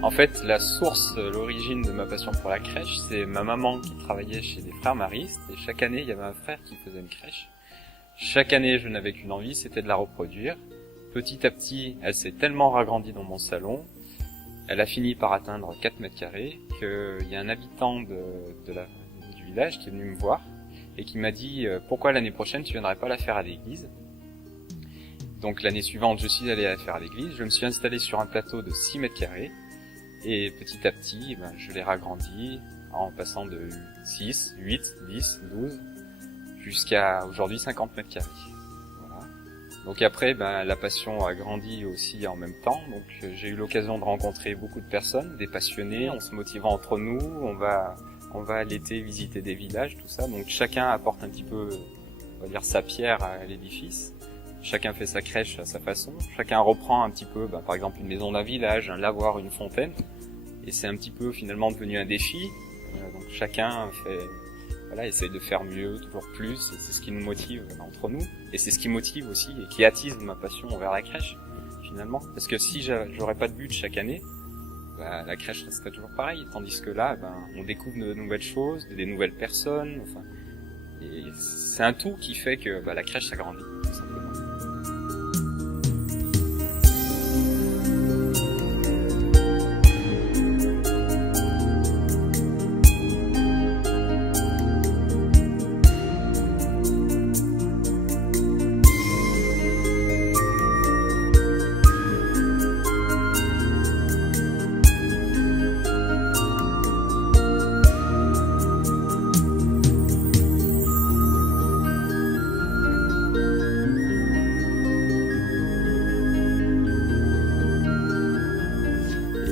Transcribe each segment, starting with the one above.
En fait, la source, l'origine de ma passion pour la crèche, c'est ma maman qui travaillait chez des frères maristes, et chaque année, il y avait un frère qui faisait une crèche. Chaque année, je n'avais qu'une envie, c'était de la reproduire. Petit à petit, elle s'est tellement ragrandie dans mon salon, elle a fini par atteindre 4 mètres carrés, qu'il y a un habitant du village qui est venu me voir, et qui m'a dit « Pourquoi l'année prochaine, tu viendrais pas la faire à l'église ?» Donc l'année suivante, je suis allé la faire à l'église, je me suis installé sur un plateau de 6 mètres carrés, et petit à petit, je l'ai ragrandi en passant de 6, 8, 10, 12, jusqu'à aujourd'hui 50 mètres carrés. Voilà. Donc après, la passion a grandi aussi en même temps. Donc j'ai eu l'occasion de rencontrer beaucoup de personnes, des passionnés, on se motivant entre nous, on va l'été visiter des villages, tout ça. Donc chacun apporte un petit peu, on va dire, sa pierre à l'édifice. Chacun fait sa crèche à sa façon. Chacun reprend un petit peu, par exemple, une maison d'un village, un lavoir, une fontaine. Et c'est un petit peu finalement devenu un défi. Donc chacun essaye de faire mieux, toujours plus. Et c'est ce qui nous motive entre nous. Et c'est ce qui motive aussi et qui attise ma passion envers la crèche, finalement. Parce que si j'aurais pas de but chaque année, la crèche resterait toujours pareil. Tandis que là, on découvre de nouvelles choses, des nouvelles personnes. Enfin, et c'est un tout qui fait que la crèche s'agrandit, tout simplement.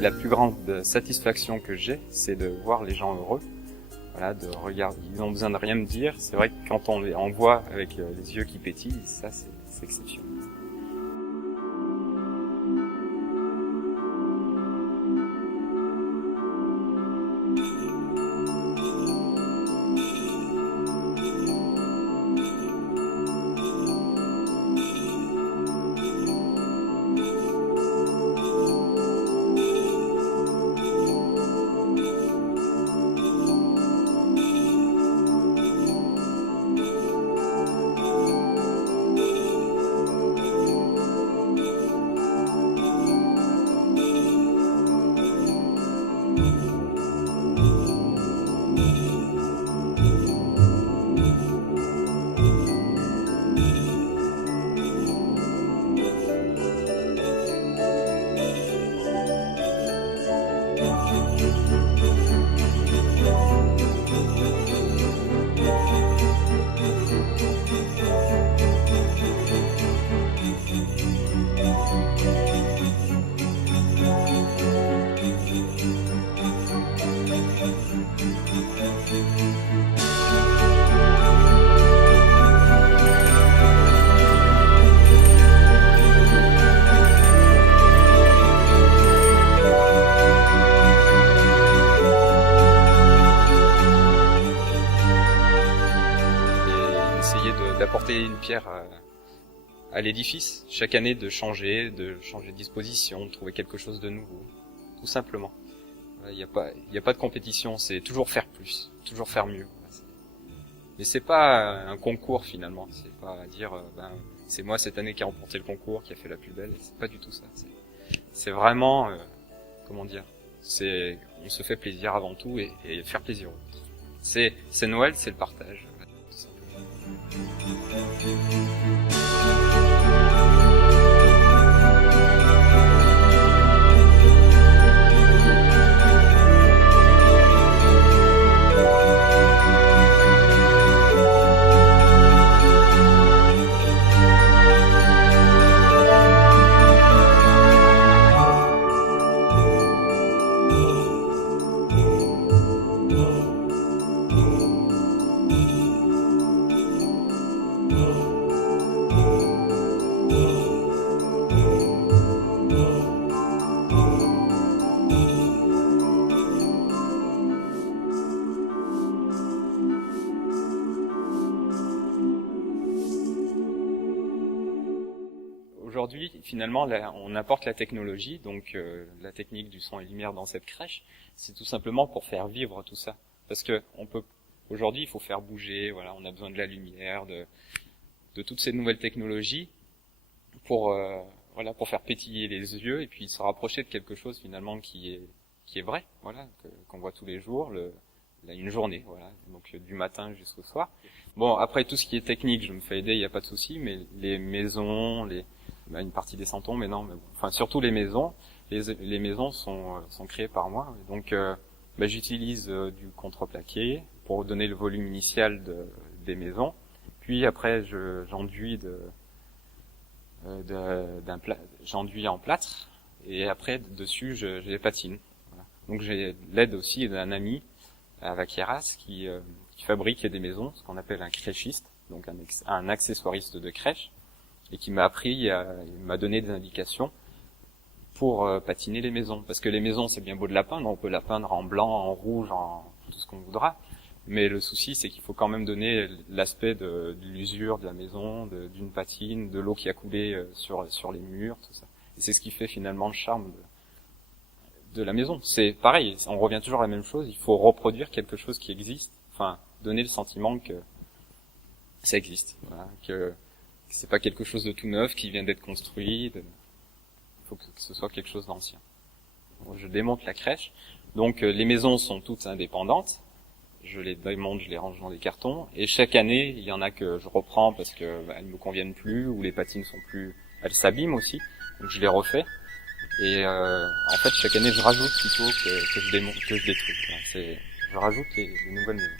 La plus grande satisfaction que j'ai, c'est de voir les gens heureux. Voilà, de regarder, ils ont besoin de rien me dire. C'est vrai que quand on les voit avec les yeux qui pétillent, ça c'est exceptionnel. D'apporter une pierre à l'édifice, chaque année de changer de disposition, de trouver quelque chose de nouveau, tout simplement. Il n'y a pas de compétition, c'est toujours faire plus, toujours faire mieux. Mais c'est pas un concours finalement, c'est pas dire c'est moi cette année qui a remporté le concours, qui a fait la plus belle, c'est pas du tout ça. C'est vraiment on se fait plaisir avant tout et faire plaisir aux autres. C'est Noël, c'est le partage. Aujourd'hui, finalement, là, on apporte la technologie, donc la technique du son et lumière dans cette crèche, c'est tout simplement pour faire vivre tout ça. Parce que aujourd'hui, il faut faire bouger, voilà, on a besoin de la lumière, de toutes ces nouvelles technologies pour faire pétiller les yeux et puis se rapprocher de quelque chose finalement qui est vrai, voilà, qu'on voit tous les jours, une journée, voilà, donc du matin jusqu'au soir. Bon, après tout ce qui est technique, je me fais aider, il n'y a pas de souci, mais les maisons, une partie des santons, mais non, enfin surtout les maisons sont créées par moi, donc j'utilise du contreplaqué pour donner le volume initial des maisons, puis après j'enduis j'enduis en plâtre et après dessus je les patine. Voilà. Donc j'ai l'aide aussi d'un ami à Vaquieras qui fabrique des maisons, ce qu'on appelle un créchiste, donc un accessoiriste de crèche, et qui m'a appris, il m'a donné des indications pour patiner les maisons. Parce que les maisons, c'est bien beau de la peindre, on peut la peindre en blanc, en rouge, en tout ce qu'on voudra, mais le souci, c'est qu'il faut quand même donner l'aspect de l'usure de la maison, d'une patine, de l'eau qui a coulé sur les murs, tout ça. Et c'est ce qui fait finalement le charme de la maison. C'est pareil, on revient toujours à la même chose, il faut reproduire quelque chose qui existe, enfin, donner le sentiment que ça existe, voilà, que c'est pas quelque chose de tout neuf qui vient d'être construit, il faut que ce soit quelque chose d'ancien. Je démonte la crèche, donc les maisons sont toutes indépendantes, je les démonte, je les range dans des cartons, et chaque année, il y en a que je reprends parce que elles me conviennent plus, ou les patines sont plus, elles s'abîment aussi, donc je les refais. Et en fait, chaque année, je rajoute plutôt que je démonte, que je détruis. Voilà, je rajoute les nouvelles maisons.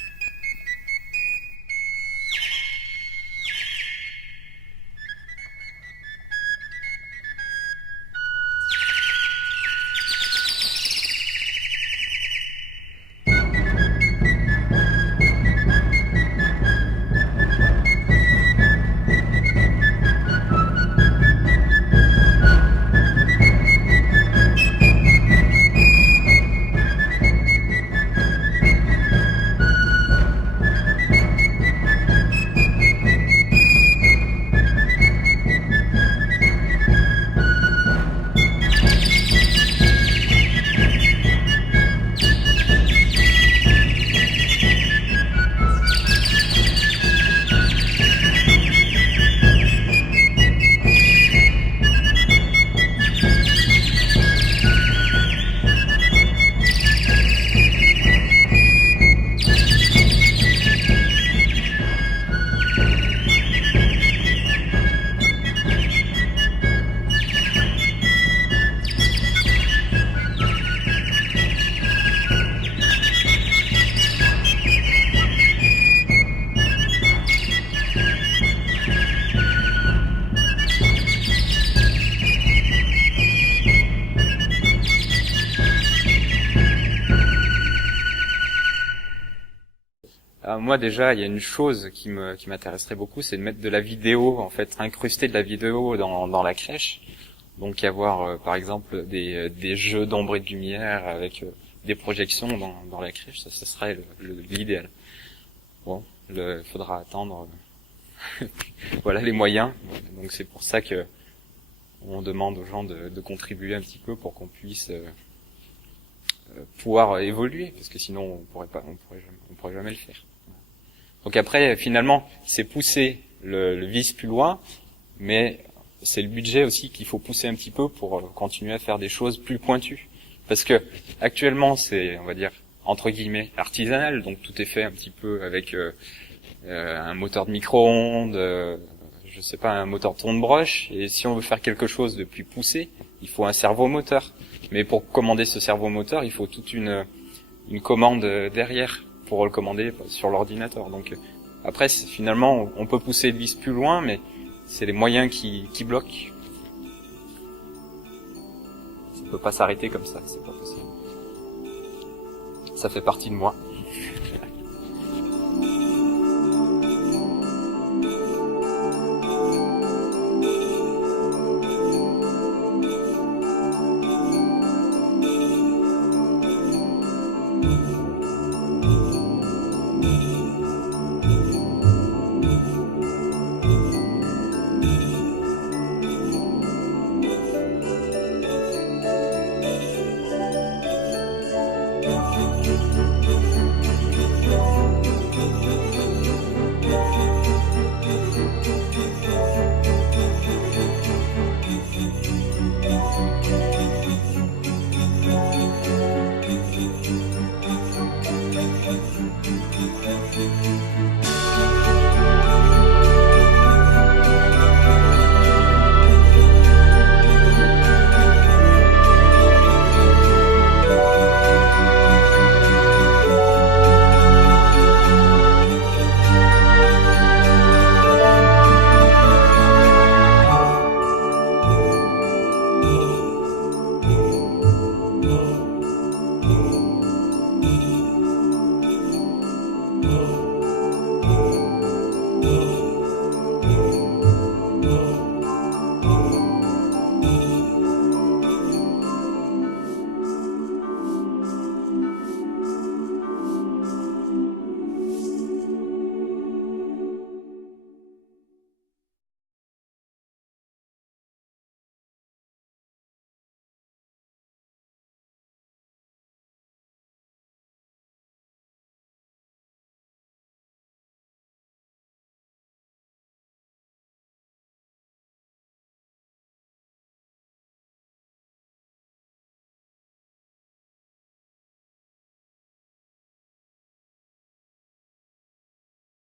Moi déjà, il y a une chose qui m'intéresserait beaucoup, c'est de mettre de la vidéo, en fait, incruster de la vidéo dans la crèche. Donc y avoir par exemple des jeux d'ombre et de lumière avec des projections dans la crèche, ça serait l'idéal. Bon, il faudra attendre voilà les moyens. Donc c'est pour ça que on demande aux gens de contribuer un petit peu pour qu'on puisse pouvoir évoluer, parce que sinon on pourrait jamais le faire. Donc après, finalement, c'est pousser le vice plus loin, mais c'est le budget aussi qu'il faut pousser un petit peu pour continuer à faire des choses plus pointues. Parce que actuellement, c'est, on va dire, entre guillemets, artisanal, donc tout est fait un petit peu avec un moteur de micro-ondes, je sais pas, un moteur de tourne-broche, et si on veut faire quelque chose de plus poussé, il faut un servomoteur. Mais pour commander ce servomoteur, il faut toute une commande derrière pour le commander sur l'ordinateur. Donc après, finalement, on peut pousser le vice plus loin, mais c'est les moyens qui bloquent. Ça peut pas s'arrêter comme ça, c'est pas possible. Ça fait partie de moi.